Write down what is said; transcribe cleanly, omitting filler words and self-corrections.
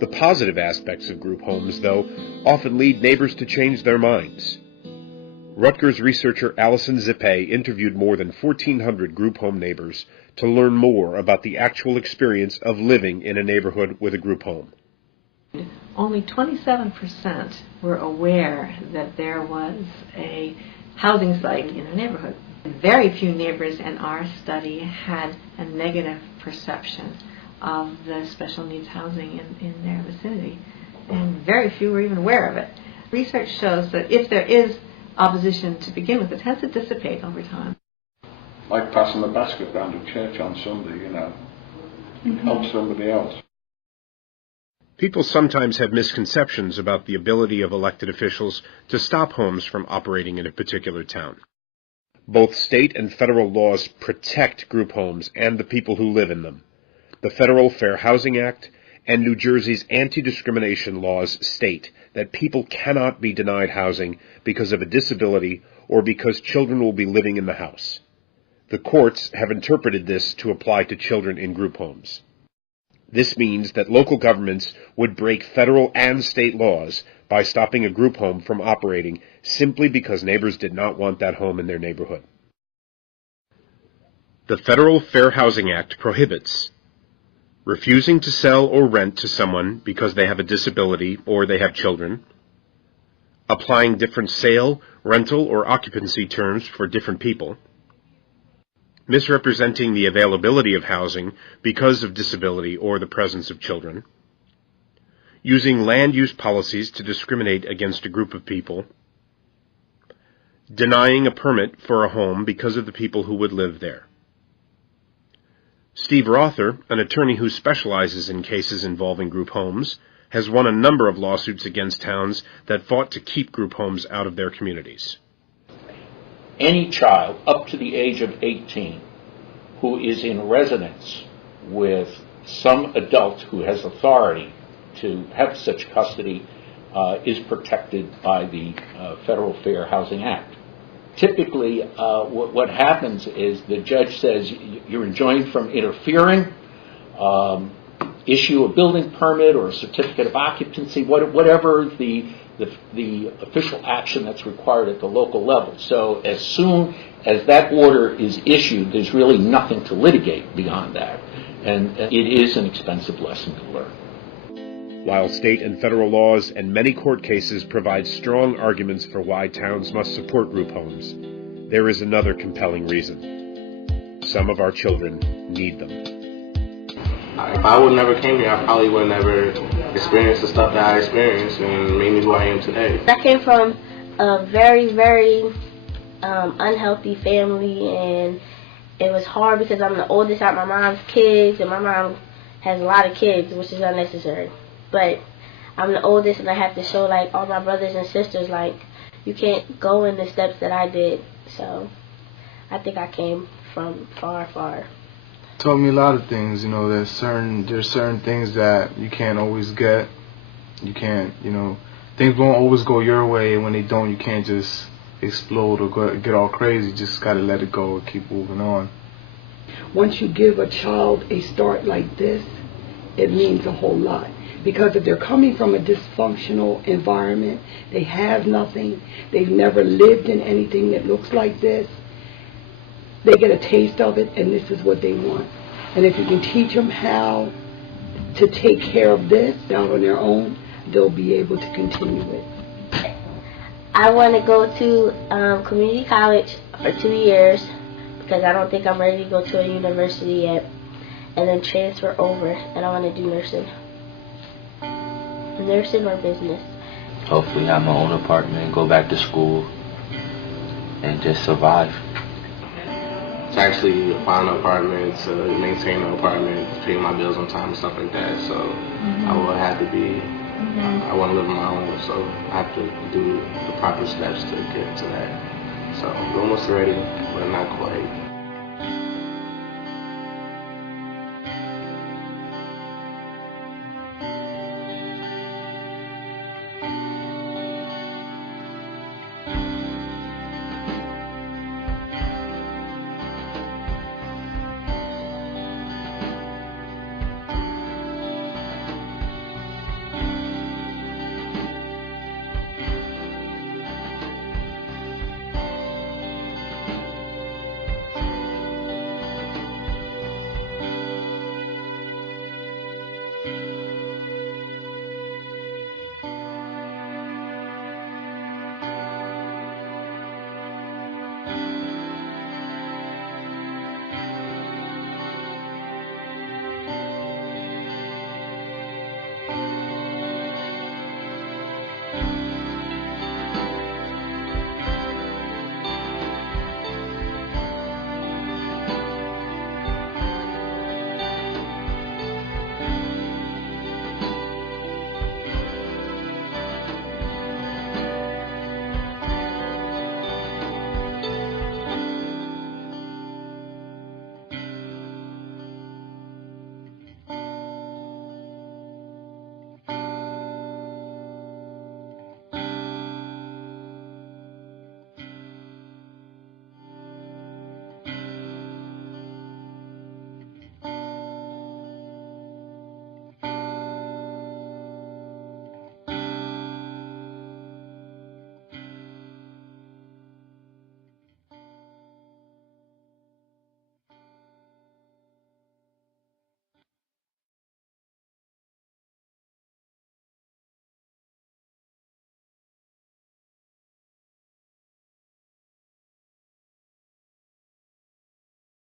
The positive aspects of group homes, though, often lead neighbors to change their minds. Rutgers researcher Allison Zippe interviewed more than 1,400 group home neighbors to learn more about the actual experience of living in a neighborhood with a group home. Only 27% were aware that there was a housing site in a neighborhood. Very few neighbors in our study had a negative perception of the special needs housing in their vicinity, and very few were even aware of it. Research shows that if there is opposition to begin with, it tends to dissipate over time. Like passing the basket round a church on Sunday, help somebody else. People sometimes have misconceptions about the ability of elected officials to stop homes from operating in a particular town. Both state and federal laws protect group homes and the people who live in them. The Federal Fair Housing Act and New Jersey's anti-discrimination laws state that people cannot be denied housing because of a disability or because children will be living in the house. The courts have interpreted this to apply to children in group homes. This means that local governments would break federal and state laws by stopping a group home from operating simply because neighbors did not want that home in their neighborhood. The Federal Fair Housing Act prohibits refusing to sell or rent to someone because they have a disability or they have children, applying different sale, rental, or occupancy terms for different people, misrepresenting the availability of housing because of disability or the presence of children, using land use policies to discriminate against a group of people, denying a permit for a home because of the people who would live there. Steve Rother, an attorney who specializes in cases involving group homes, has won a number of lawsuits against towns that fought to keep group homes out of their communities. Any child up to the age of 18 who is in residence with some adult who has authority to have such custody is protected by the Federal Fair Housing Act. Typically, what happens is the judge says you're enjoined from interfering, issue a building permit or a certificate of occupancy, whatever the official action that's required at the local level. So as soon as that order is issued, there's really nothing to litigate beyond that. And it is an expensive lesson to learn. While state and federal laws and many court cases provide strong arguments for why towns must support group homes, there is another compelling reason. Some of our children need them. If I would never came here, I probably would never experience the stuff that I experienced and made me who I am today. I came from a very, very unhealthy family, and it was hard because I'm the oldest out of my mom's kids, and my mom has a lot of kids, which is unnecessary. But I'm the oldest, and I have to show, all my brothers and sisters, you can't go in the steps that I did. So I think I came from far, far. Taught me a lot of things. There's certain things that you can't always get. You can't, things won't always go your way, and when they don't, you can't just explode or get all crazy. You just got to let it go and keep moving on. Once you give a child a start like this, it means a whole lot. Because if they're coming from a dysfunctional environment, they have nothing, they've never lived in anything that looks like this, they get a taste of it, and this is what they want. And if you can teach them how to take care of this out on their own, they'll be able to continue it. I want to go to community college for 2 years because I don't think I'm ready to go to a university yet, and then transfer over, and I want to do nursing. Nursing or business. Hopefully have my own apartment, go back to school, and just survive. To actually find an apartment, to maintain an apartment, to pay my bills on time and stuff like that. So I will have to be, I want to live on my own, so I have to do the proper steps to get to that. So I'm almost ready, but not quite.